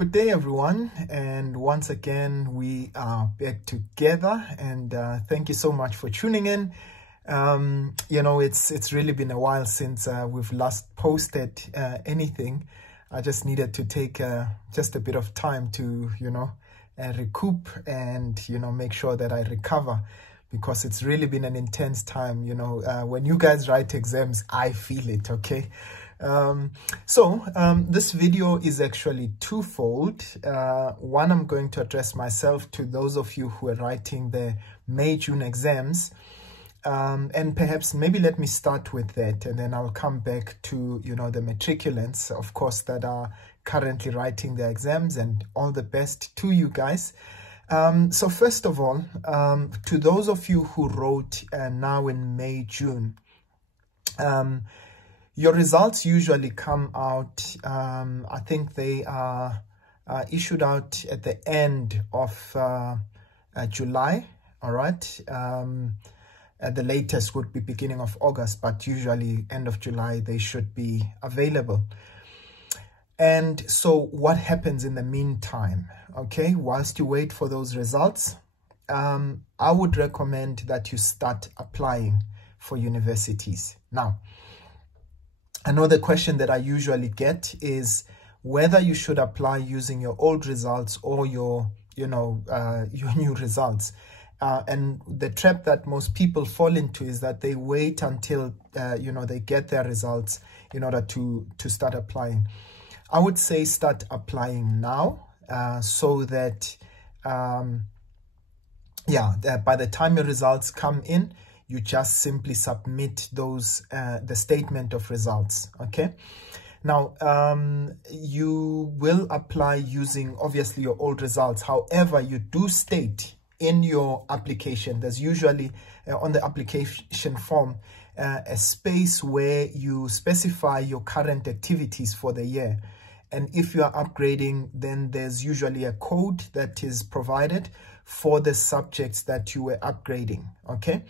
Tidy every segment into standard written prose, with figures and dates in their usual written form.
Good day, everyone, and once again we are back together, and thank you so much for tuning in. It's really been a while since we've last posted anything. I just needed to take just a bit of time to recoup and make sure that I recover, because it's really been an intense time. When you guys write exams, I feel it. Okay. This video is actually twofold. One, I'm going to address myself to those of you who are writing the May-June exams, and perhaps maybe let me start with that, and then I'll come back to the matriculants, of course, that are currently writing their exams, and all the best to you guys. So first of all, to those of you who wrote now in May-June, your results usually come out, I think they are issued out at the end of July, all right? At the latest would be beginning of August, but usually end of July they should be available. And so what happens in the meantime? Okay, whilst you wait for those results, I would recommend that you start applying for universities. Now, I know the question that I usually get is whether you should apply using your old results or your new results. And the trap that most people fall into is that they wait until, they get their results in order to start applying. I would say start applying now, so that, by the time your results come in, you just simply submit those, the statement of results, okay? Now, you will apply using, obviously, your old results. However, you do state in your application, there's usually on the application form, a space where you specify your current activities for the year. And if you are upgrading, then there's usually a code that is provided for the subjects that you were upgrading, okay?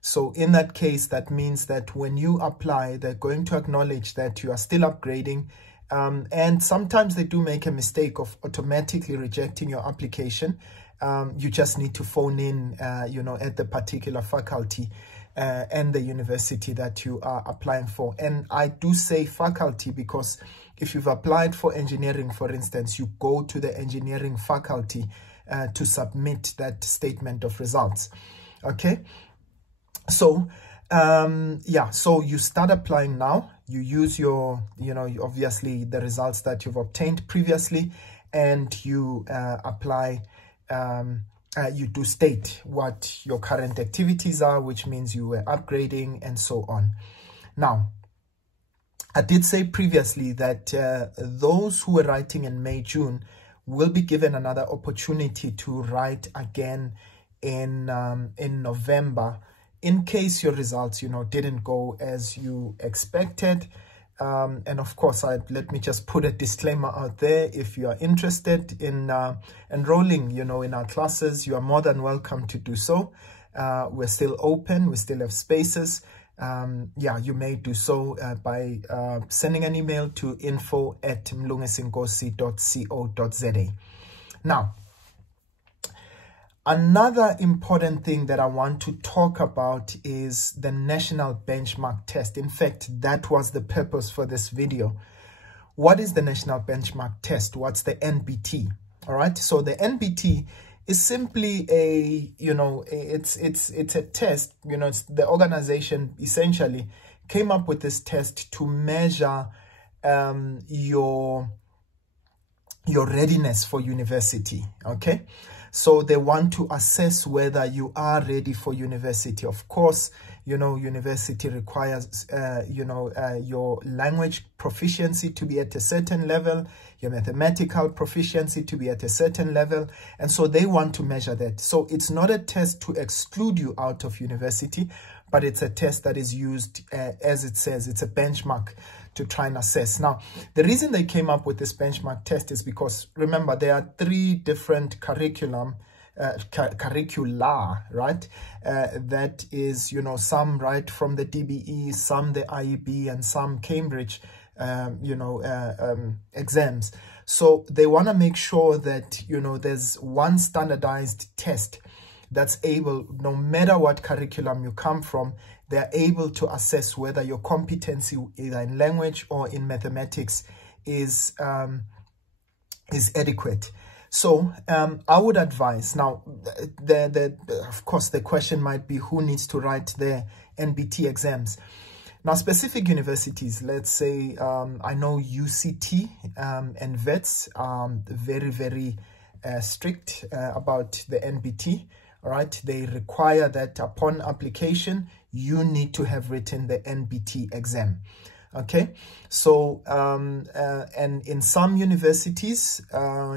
So in that case, that means that when you apply, they're going to acknowledge that you are still upgrading. And sometimes they do make a mistake of automatically rejecting your application. You just need to phone in, at the particular faculty and the university that you are applying for. And I do say faculty because if you've applied for engineering, for instance, you go to the engineering faculty to submit that statement of results. Okay. So, so you start applying now. You use your, obviously the results that you've obtained previously, and you apply. You do state what your current activities are, which means you were upgrading and so on. Now, I did say previously that those who were writing in May, June will be given another opportunity to write again in November, in case your results, didn't go as you expected. And of course, let me just put a disclaimer out there. If you are interested in enrolling, in our classes, you are more than welcome to do so. We're still open. We still have spaces. You may do so by sending an email to info@mlungisinkosi.co.za. Now, another important thing that I want to talk about is the National Benchmark Test. In fact, that was the purpose for this video. What is the National Benchmark Test? What's the NBT? All right. So the NBT is simply a, it's a test. It's the organization essentially came up with this test to measure your readiness for university. Okay. So they want to assess whether you are ready for university. Of course, university requires, your language proficiency to be at a certain level, your mathematical proficiency to be at a certain level. And so they want to measure that. So it's not a test to exclude you out of university, but it's a test that is used, as it says, it's a benchmark to try and assess. Now, the reason they came up with this benchmark test is because, remember, there are 3 different curricula, right? That is, some right from the DBE, some the IEB, and some Cambridge, exams. So they want to make sure that, you know, there's one standardized test that's able, no matter what curriculum you come from, they're able to assess whether your competency either in language or in mathematics is adequate. So I would advise, now, of course, the question might be who needs to write their NBT exams. Now, specific universities, let's say, I know UCT and VETS are very, very strict about the NBT. All right, they require that upon application, you need to have written the NBT exam. Okay, so and in some universities,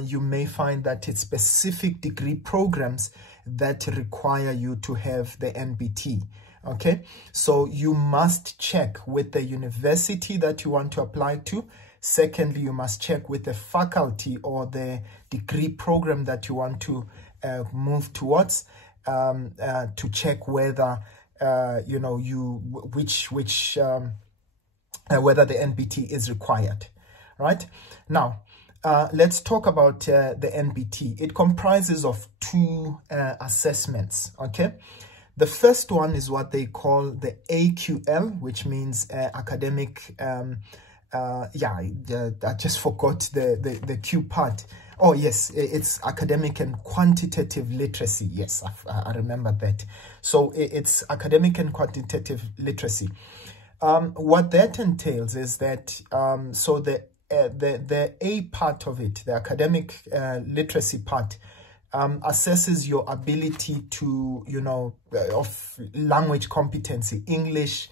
you may find that it's specific degree programs that require you to have the NBT. Okay, so you must check with the university that you want to apply to. Secondly, you must check with the faculty or the degree program that you want to move towards, to check whether you know, whether the NBT is required. Right now, let's talk about the NBT. It comprises of two assessments. Okay, the first one is what they call the AQL, which means academic. I just forgot the Q part. Oh yes, it's academic and quantitative literacy. Yes, I remember that. So it's academic and quantitative literacy. What that entails is that so the A part of it, the academic literacy part, assesses your ability to, you know, of language competency, English,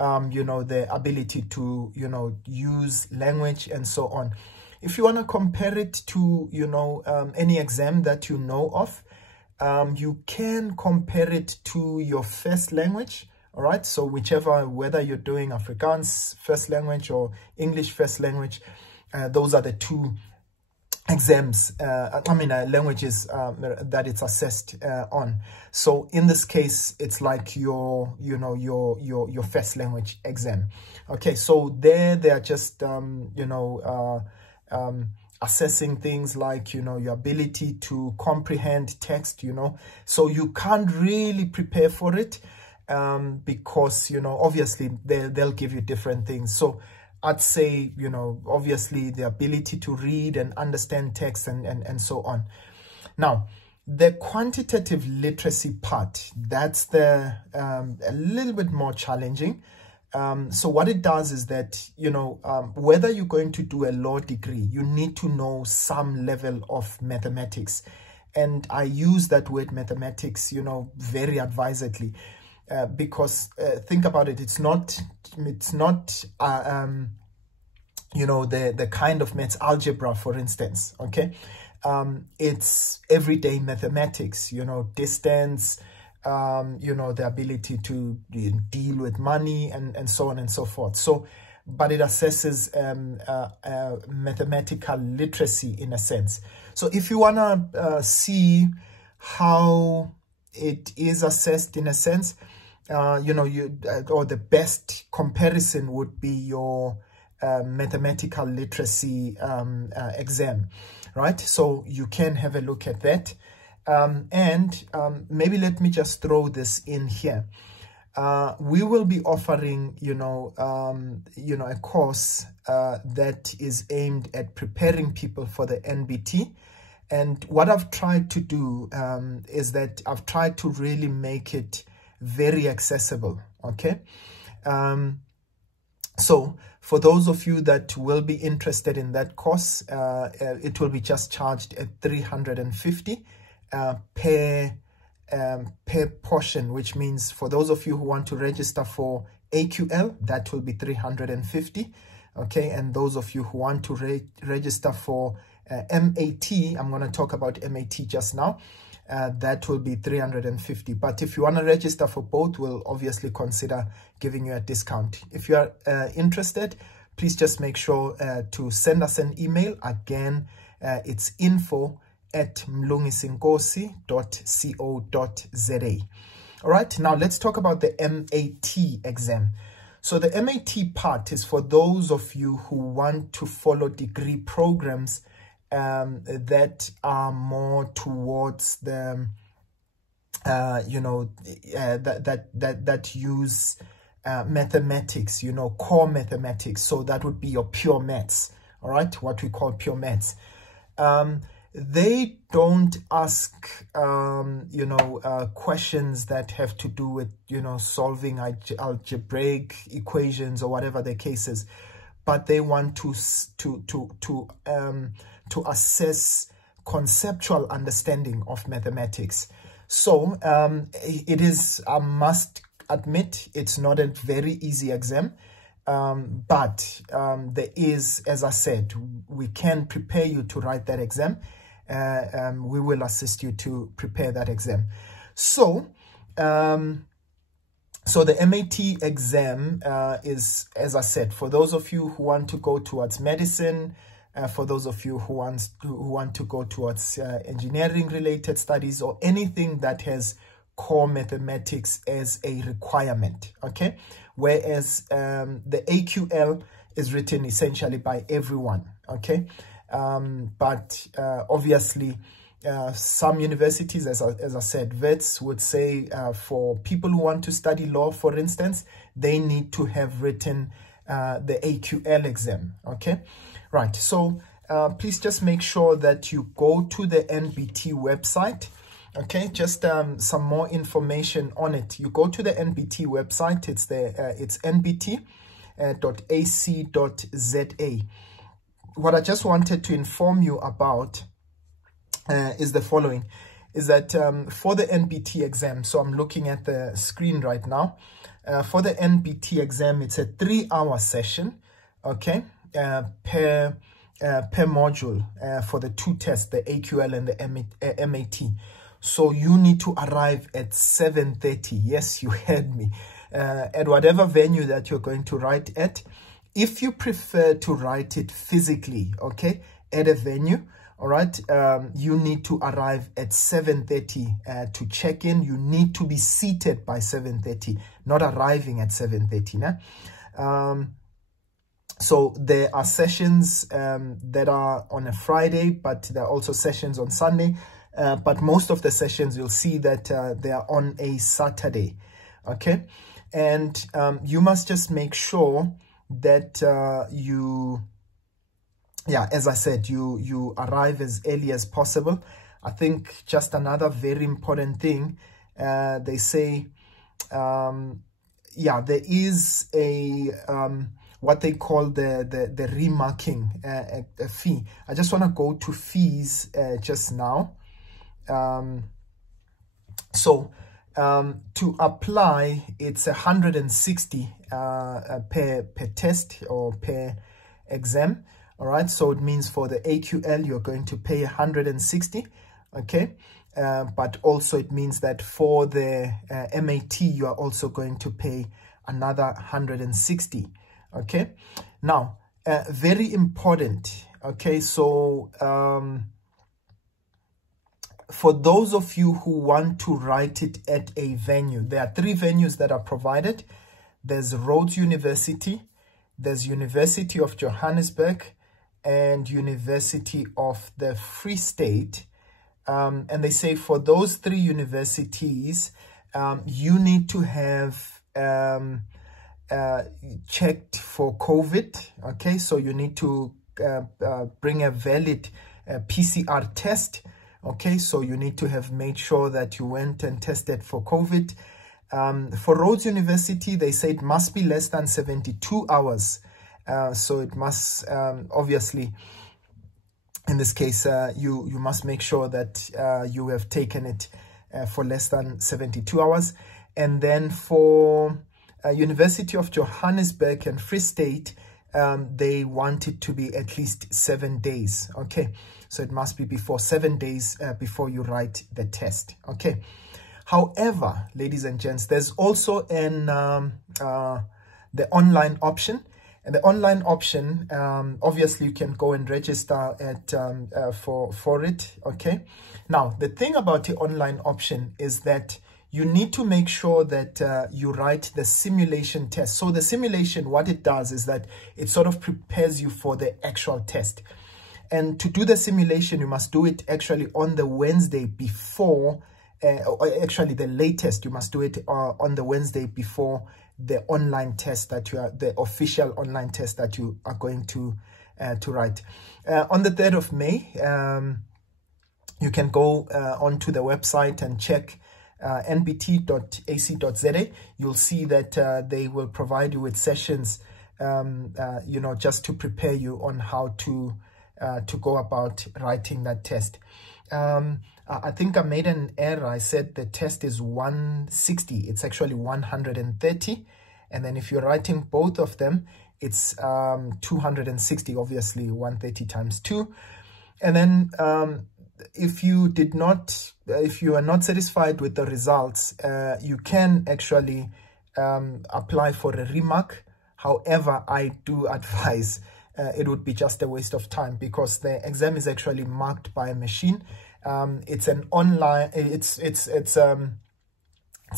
you know, the ability to, you know, use language and so on. If you want to compare it to, you know, any exam that you know of, you can compare it to your first language. All right, so whether you're doing Afrikaans first language or English first language, those are the two exams, languages that it's assessed on. So in this case, it's like your first language exam. Okay, so they are just assessing things like, you know, your ability to comprehend text, you know, so you can't really prepare for it. Because, you know, obviously they'll give you different things. So I'd say, you know, obviously the ability to read and understand text and so on. Now, the quantitative literacy part, that's the a little bit more challenging. So what it does is that, you know, whether you're going to do a law degree, you need to know some level of mathematics. And I use that word mathematics, you know, very advisedly. Because think about it, it's not you know, the kind of maths, algebra, for instance. Okay, it's everyday mathematics, you know, distance, you know, the ability to deal with money and so on and so forth. So but it assesses mathematical literacy in a sense. So if you want to see how it is assessed in a sense, you know, or the best comparison would be your mathematical literacy exam, right? So you can have a look at that. And maybe let me just throw this in here. We will be offering, you know, a course that is aimed at preparing people for the NBT. And what I've tried to do is that I've tried to really make it very accessible. Okay, so for those of you that will be interested in that course, it will be just charged at 350 per portion, which means for those of you who want to register for AQL, that will be 350. Okay, and those of you who want to register for MAT, I'm going to talk about MAT just now, that will be 350. But if you want to register for both, we'll obviously consider giving you a discount. If you are interested, please just make sure to send us an email. Again, it's info@mlungisinkosi.co.za. All right, now let's talk about the MAT exam. So the MAT part is for those of you who want to follow degree programs that are more towards the that use mathematics, core mathematics. So that would be your pure maths, all right, what we call pure maths. They don't ask questions that have to do with solving algebraic equations or whatever the case is, but they want to assess conceptual understanding of mathematics. So it is, I must admit, it's not a very easy exam, but there is, as I said, we can prepare you to write that exam. We will assist you to prepare that exam. So the MAT exam is, as I said, for those of you who want to go towards medicine, for those of you who want to go towards engineering related studies, or anything that has core mathematics as a requirement, okay? Whereas the AQL is written essentially by everyone, okay? But obviously some universities, as I said, vets would say for people who want to study law, for instance, they need to have written the AQL exam, okay? Right, so please just make sure that you go to the NBT website, okay? Just some more information on it. You go to the NBT website. It's nbt.ac.za. What I just wanted to inform you about is the following, is that for the NBT exam, so I'm looking at the screen right now, for the NBT exam, it's a 3-hour session, okay, per module for the 2 tests, the AQL and the MAT. So you need to arrive at 7:30. Yes, you heard me. At whatever venue that you're going to write at. If you prefer to write it physically, okay, at a venue, all right, you need to arrive at 7:30 to check in. You need to be seated by 7:30, not arriving at 7:30. Nah? So there are sessions that are on a Friday, but there are also sessions on Sunday. But most of the sessions, you'll see that they are on a Saturday, okay? And you must just make sure that as I said, you arrive as early as possible. I think just another very important thing, they say, there is a what they call the remarking fee. I just want to go to fees just now. To apply, it's 160 per test or per exam. All right, so it means for the AQL you're going to pay 160, okay, but also it means that for the MAT you are also going to pay another 160, okay. Now very important, okay, so for those of you who want to write it at a venue, there are 3 venues that are provided. There's Rhodes University, there's University of Johannesburg, and University of the Free State. And they say for those 3 universities, you need to have checked for COVID, okay? So you need to bring a valid PCR test. Okay, so you need to have made sure that you went and tested for COVID. For Rhodes University, they say it must be less than 72 hours. So it must, obviously, in this case, you must make sure that you have taken it for less than 72 hours. And then for University of Johannesburg and Free State, they want it to be at least 7 days, okay? So it must be before 7 days before you write the test, okay? However, ladies and gents, there's also the online option. And the online option, obviously you can go and register at for it, okay? Now, the thing about the online option is that you need to make sure that you write the simulation test. So the simulation, what it does is that it sort of prepares you for the actual test. And to do the simulation, you must do it actually on the Wednesday before, or actually the latest, you must do it on the Wednesday before the online test that you are, the official online test that you are going to write. On the 3rd of May, you can go onto the website and check nbt.ac.za. You'll see that they will provide you with sessions, you know, just to prepare you on how to go about writing that test. I think I made an error. I said the test is 160. It's actually 130. And then if you're writing both of them, it's 260, obviously 130 times 2. And then if you are not satisfied with the results, you can actually apply for a remark. However, I do advise it would be just a waste of time, because the exam is actually marked by a machine. It's an online, it's a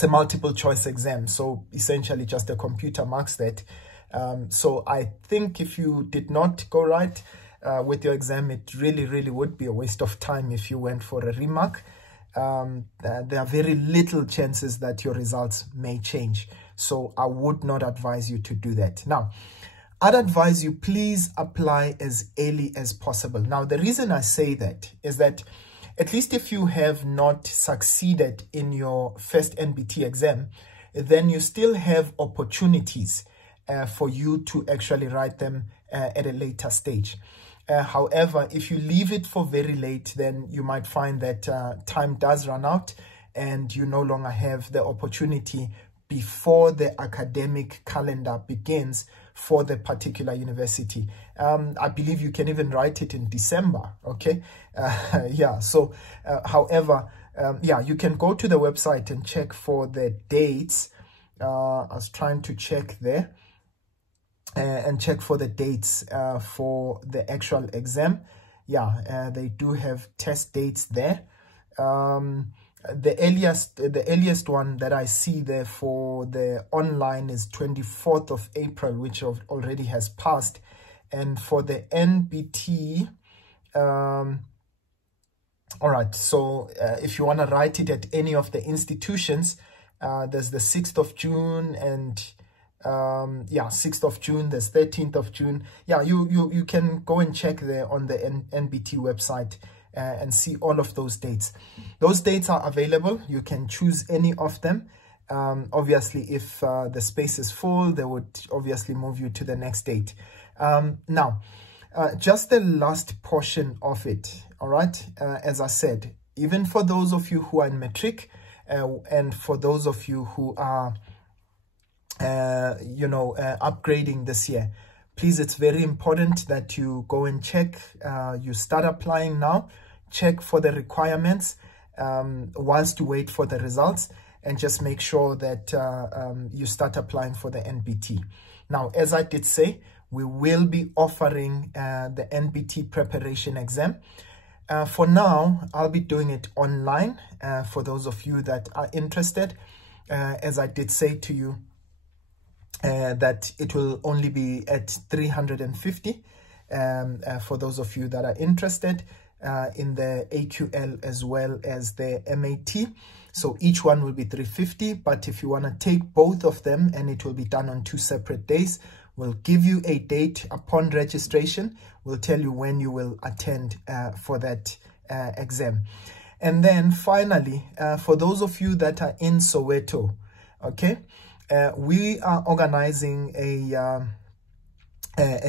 multiple choice exam, so essentially just the computer marks that. So I think if you did not go right with your exam, it really would be a waste of time if you went for a remark. There are very little chances that your results may change, so I would not advise you to do that. Now, I'd advise you, please apply as early as possible. Now, the reason I say that is that at least if you have not succeeded in your first NBT exam, then you still have opportunities for you to actually write them at a later stage. However, if you leave it for very late, then you might find that time does run out and you no longer have the opportunity before the academic calendar begins for the particular university. I believe you can even write it in December, okay? Yeah, so however, yeah, you can go to the website and check for the dates. I was trying to check there and check for the dates for the actual exam. Yeah, they do have test dates there. The earliest one that I see there for the online is 24th of April, which already has passed. And for the NBT, all right, so if you want to write it at any of the institutions, there's the 6th of June and yeah, 6th of June, there's 13th of June. Yeah, you can go and check there on the NBT website and see all of those dates. Those dates are available. You can choose any of them. Obviously, if the space is full, they would obviously move you to the next date. Now, just the last portion of it, all right? As I said, even for those of you who are in matric and for those of you who are, you know, upgrading this year, please, it's very important that you go and check, you start applying now, check for the requirements whilst you wait for the results, and just make sure that you start applying for the NBT. Now, as I did say, we will be offering the Nbt Preparation Exam. For now, I'll be doing it online for those of you that are interested. As I did say to you, that it will only be at 350 for those of you that are interested in the AQL as well as the MAT. So each one will be 350, but if you want to take both of them, and it will be done on 2 separate days, we'll give you a date upon registration. We'll tell you when you will attend for that exam. And then finally, for those of you that are in Soweto, okay, we are organizing a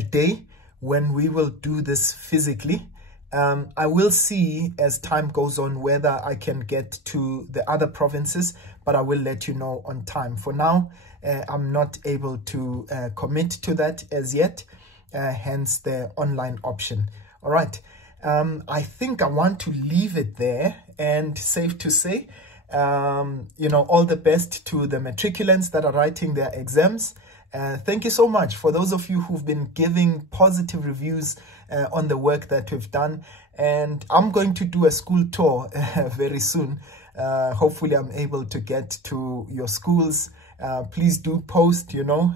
day when we will do this physically. I will see as time goes on whether I can get to the other provinces, but I will let you know on time. For now, I'm not able to commit to that as yet, hence the online option. All right. I think I want to leave it there, and safe to say, you know, all the best to the matriculants that are writing their exams. Thank you so much for those of you who've been giving positive reviews on the work that we've done. And I'm going to do a school tour very soon. Hopefully I'm able to get to your schools please do post, you know.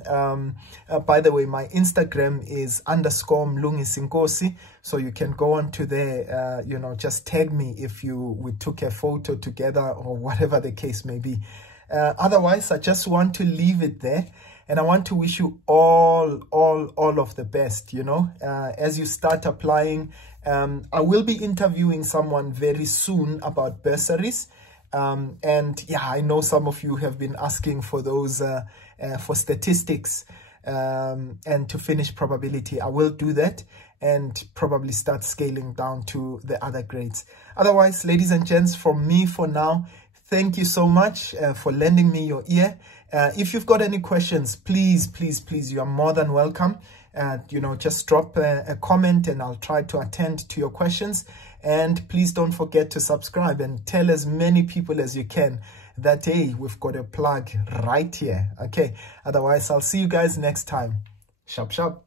By the way, my Instagram is _Mlungisi Nkosi, so you can go on to there, you know, just tag me if we took a photo together or whatever the case may be. Otherwise, I just want to leave it there. And I want to wish you all of the best, you know, as you start applying. I will be interviewing someone very soon about bursaries. And yeah, I know some of you have been asking for those, for statistics and to finish probability. I will do that and probably start scaling down to the other grades. Otherwise, ladies and gents, from me for now, thank you so much for lending me your ear. If you've got any questions, please, you are more than welcome. You know, just drop a comment and I'll try to attend to your questions. And please don't forget to subscribe and tell as many people as you can that, hey, we've got a plug right here. Okay, otherwise, I'll see you guys next time. Sharp, sharp.